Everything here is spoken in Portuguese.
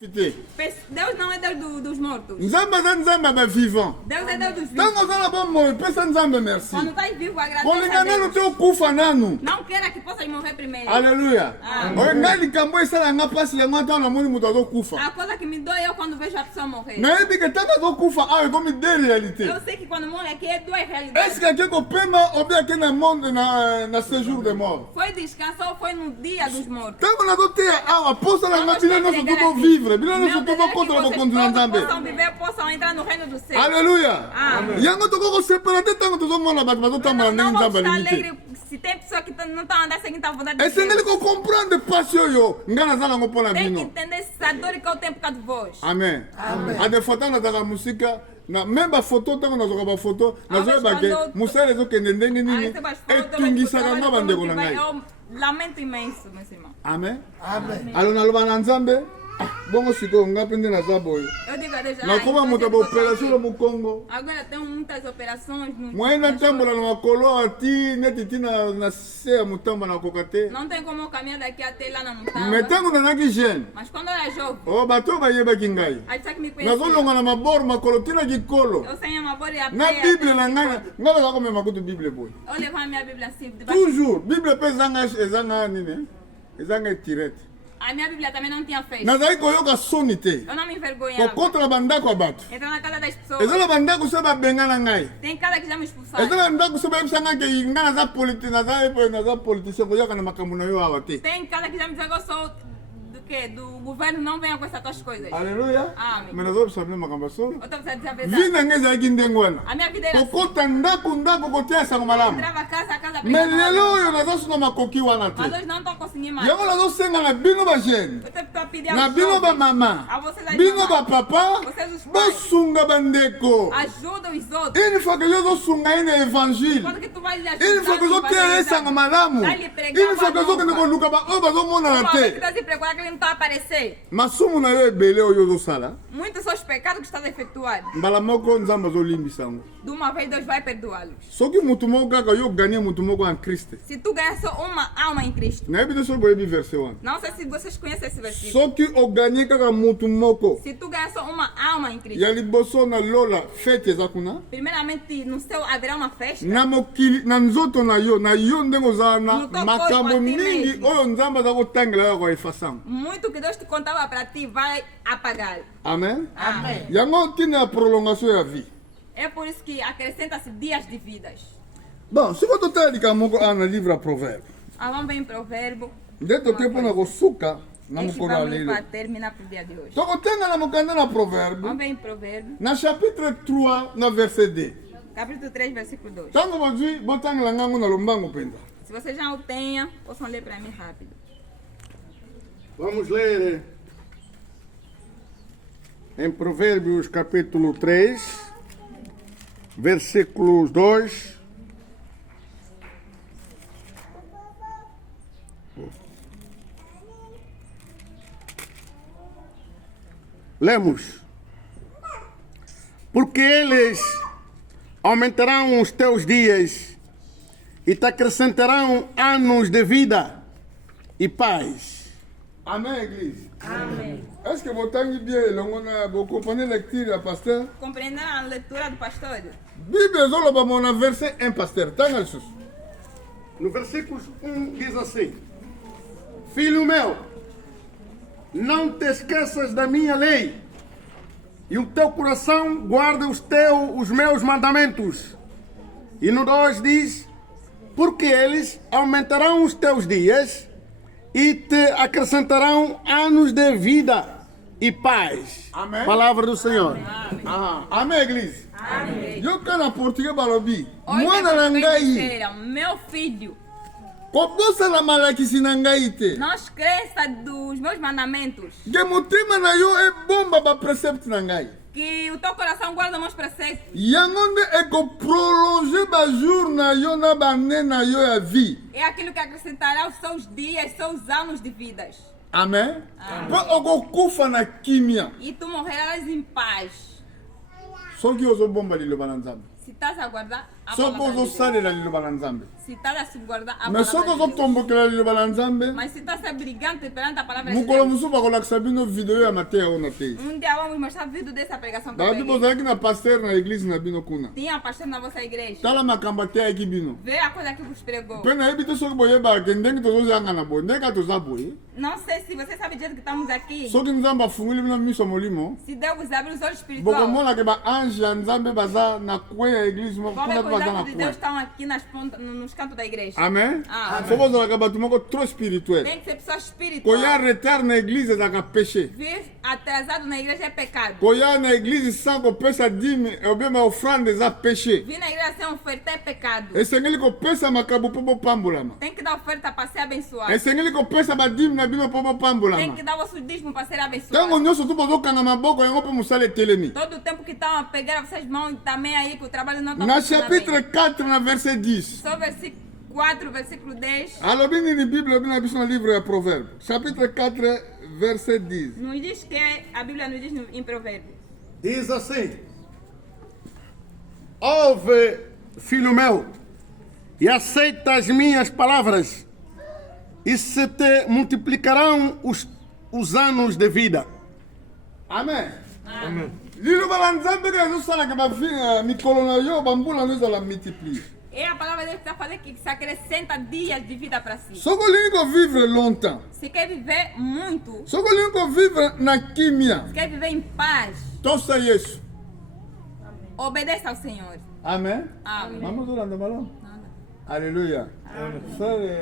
Deus não é Deus dos mortos. Nzambe é vivant. Deus é Deus dos vivos. Tango zala bomo, peça Nzambe merci. Quando estás vivo, agradeça a Polingana no Deus. teu kufa nanu. Não queira que possas morrer primeiro. Aleluia. Amém. Oye ngali kambo esala nga pasi ya ngata na moni muto kufa. A coisa que me dói é quando vejo a pessoa morrer. Na ebi que tata do kufa ah comme de réalité. Eu sei que quando morre aqui é duas realidades. Est-ce que quelqu'un ko pema ou bien que na monde na séjour de mort? Foi descanso ou foi no dia dos mortos? Tango na do te ah posa na ngabila no so vivre. Bila no so to contra do contra Nzambe. Possam viver, possam entrar no reino do céu. Aleluia. Amém. Yango to ko separar tango to mona bat bato tamba Não na vamos Nzambe estar limité. alegres se tem pessoa que não está andando seguindo a vontade de Esse ngali Deus. ko comprendre passion yo ngana zala ngo pona Tem que bino. entender essa dor que eu tenho por causa de vós. Amen. A de photo na zaka musika na même ba photo tango na zoka ba photo na zo ba ke musale zo kende ndenge nini etungisaka nga bandeko na ngai. Eu lamento imenso, meus irmãos. Amen. Alo naloba na Nzambe bongo sikoyo nga mpe nde naza boye Eu digo a Deus, nakoba moto ya baopération na mokongo agora tem muitas operações no moye natambola na makolo ati neti ti na se ya motamba nakoka te Não tem como eu caminhar daqui até lá na me montanha. ntango nanaki jeune Mas quando eu era jovem, o bato oyo bayebaki ngai a gente que me conhecia. nazolonga na maboro makolo tina kikolo Eu sem amor e a na pé, bible até na que ngai foi. ngai naza komema kutu bible boye Eu levar a minha Bíblia assim, debaixo. toujours bible mpe ezanga nini ezanga etirete A minha Bíblia também não tinha feito. nazali koyoka soni te Eu não me envergonhava. kokontra bandako ya bato Entrar na casa das pessoas. eza na bandako so babenga na ngai Tem cada que já me expulsaram. eza na ndako so bayebisa ngai ke ngai naza politicien koyoka na makambo na yo awa te Tem cada que já me dizem que eu sou do quê? Do governo, não venha com essas tuas coisas. alleluya Amen. me nazobisa bino makambo ya solo Eu estou precisando dizer a vi verdade. na ngai ezalaki ndenge wana A minha vida era assim. kokota ndako kotia sango malamu Entrava a casa me lelo oyo nazosuna makoki wana Mas te hoje não estou conseguindo mais. yango nazosenga na bino bagene Eu tenho que pedir na aos bino jovens, bamama a vocês as bino mamães, bapapa vocês os pais, bosunga bandeko ajuda os outros. une fois que yo ozosunga ye na évangile Quando que tu vais lhe une fois que ajudar, ozoteya ye sango malamu Dá-lhe pregar une fois que boa ozokende nova. koluka baoyo bazomonana Uma vez que te estás a pregar que ele não está a aparecer. masumu na yo ebele oyo ozosala Muitos são os pecados que estás a efetuar. mbala moko nzambe azolimbisa yango De uma vez Deus vai perdoá-los. soki mutu moko kaka yo oganie mutu moko en kriste Se tu ganhas só uma alma em Cristo. nayebi te soki boyebi verse wana Não sei se vocês conhecem esse versículo. soki oganie kaka mutu moko Se tu ganhas só uma alma em Cristo. ya liboso na lola fete eza kuna Primeiramente, no céu haverá uma festa. na mokili na nzoto na yo ndenge ozala na Muto makambo corpo a ti mingi mesmo. oyo nzambe aza kotangela yo koefasango Muito que Deus te contava para ti vai apagar. amen Amém. yango ntina ya prolongation ya vie É por isso que acrescenta-se dias de vidas. bon soki totala likambo moko awa na livre ya proverbe Ah, vamos ver em provérbio. nde toke mpona kosuka na Este mokolo ya vamos lelo para terminar pro dia de hoje. tokotenga na mokanda na proverbe Vamos ver em provérbio. na chapitre 3 na verset 2 Capítulo 3, versículo 2. ntango bozwi botangela ngango na lombango mpenza Se você já o tenha, possam ler para mim rápido. Vamos ler em Provérbios capítulo 3, versículos 2. Lemos. Porque eles aumentarão os teus dias e te acrescentarão anos de vida e paz. amen église Amém. est ce que botangi bien elongo na bokompane lecture ya paster Compreenderam a leitura do pastor? bible ezoloba mo na verset 1 paster tanga lisusu No versículo 1 diz assim: Filho meu, não te esqueças da minha lei, e o teu coração guarda os meus mandamentos. E no 2 diz: Porque eles aumentarão os teus dias e te acrescentarão anos de vida e paz. Amém. Palavra do Senhor. amen église Amém. yoka na portugais balobi Hoje mwana na é ngai terceira, meu filho, kobosala malakisi na ngai te não esqueça dos meus mandamentos. ke motema na yo ebomba baprecepte na ngai Que o teu coração guarda meus preceitos. yango nde ekoprolonge bajour na yo na bane na yo ya vie É aquilo que acrescentará os seus dias, seus anos de vidas. amen mpo okokufa na kimia E tu morrerás em paz. soki ozobomba liloba na nzambe Se estás a guardar soki ozosalela liloba na nzambe Se está a se guardar a mais soki palavra de Deus. ozotombokela liloba na nzambe Mas se está a ser brigante perante a palavra de mokolo Deus. mosusu bakolakisa bino video ya mateya oyo na te Dia vamos mostrar vídeo dessa pregação que eu babi peguei. bozalaki na paster na eglize na bino kuna Tinha pastor na vossa igreja. tala makambo ateyaki bino Vê a coisa que vos pregou. mpe nayebi te soki boyebaka ke ndenge tozozanga na boye ndenge toza boye Não sei se você sabe disso que estamos aqui. soki nzambe afunguli bino miso molimo Se Deus vos abrir os olhos espirituais. bokomonake baange ya nzambe baza na kwe ya eglize moko Vamos kuna ver mpe que os baza na anjos de Deus kwe estão aqui nas pontas, nos cantos da igreja. amen Ah, fo bozalaka bato moko trop spirituel tem que ser pessoa espiritual. koya retard na eglize ezalaka péché Vir atrasado na igreja é pecado. koya na eglize sans kopesa dime obie baofrande eza péché Vir na igreja sem oferta é pecado. esengeli kopesa makambo mpo bopambolama Tem que dar oferta para ser abençoado. esengeli kopesa badime na bino mpo Tem bopambolama que dar vosso dízimo para ser ntango abençoado. nyonso tu bozokanga maboko yango mpe mosala etelemi Todo o tempo que estão a pegar vocês mãos também aí que o trabalho não está na funcionando bem. chapitre 4 na verset 10 Só versículo 4, versículo 10. alobi nini bible elobi na biso na livre ya proverbe chapitre 4 verset 10 Nos diz que a Bíblia nos diz em Provérbios. Diz assim: ouve, filho meu, e aceita as minhas palavras, e se te multiplicarão os anos de vida. amen liloba na nzambe nde ezosalaka mikolo na yo bambula no ezala multiplie É a palavra de Deus que está fazendo que se acrescenta dias de vida para si. soki olingi kovivre longtemps Se quer viver muito, soki olingi kovivre na kimia se quer viver em paz, tosa yesu obedeça ao Senhor. amen Amém. mama ozolanda malamu Nada. alleluya frère